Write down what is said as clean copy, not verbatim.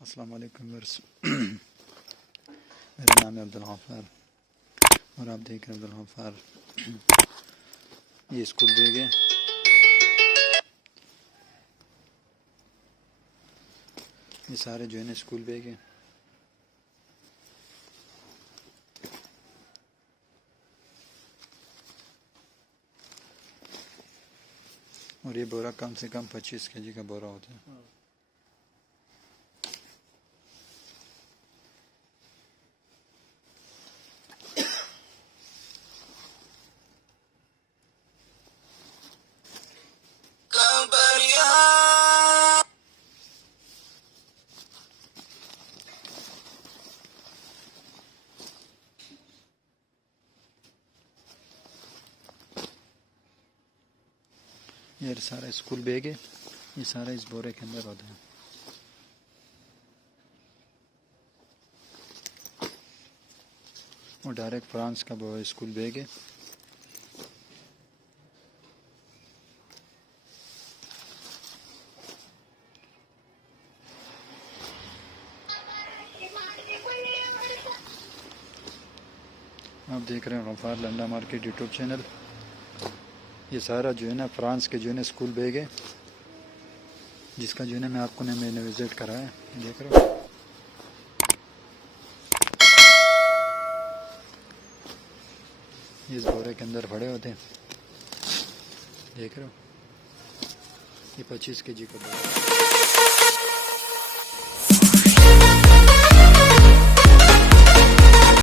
अस्सलाम वालेकुम व्यूअर्स। मेरा नाम है अब्दुल गफ्फार और आप देख रहे हैं अब्दुल गफ्फार। ये स्कूल बैग है। ये सारे जो है ना स्कूल बैग है। और ये बोरा कम से कम 25 kg का बोरा होता है। ये सारा स्कूल बैग है। ये सारा इस बोरे के अंदर होता है। और डायरेक्ट फ्रांस का वो स्कूल बैग है। आप देख रहे हैं Gaffar Landa market YouTube channel. ये सारा जो है ना फ्रांस के जो है ना स्कूल बैग है, जिसका जो है ना मैंने विज़िट करा है। देख रहे हो, इस बोरे के अंदर पड़े होते हैं। देख रहे हो, ये 25 kg का बोरा।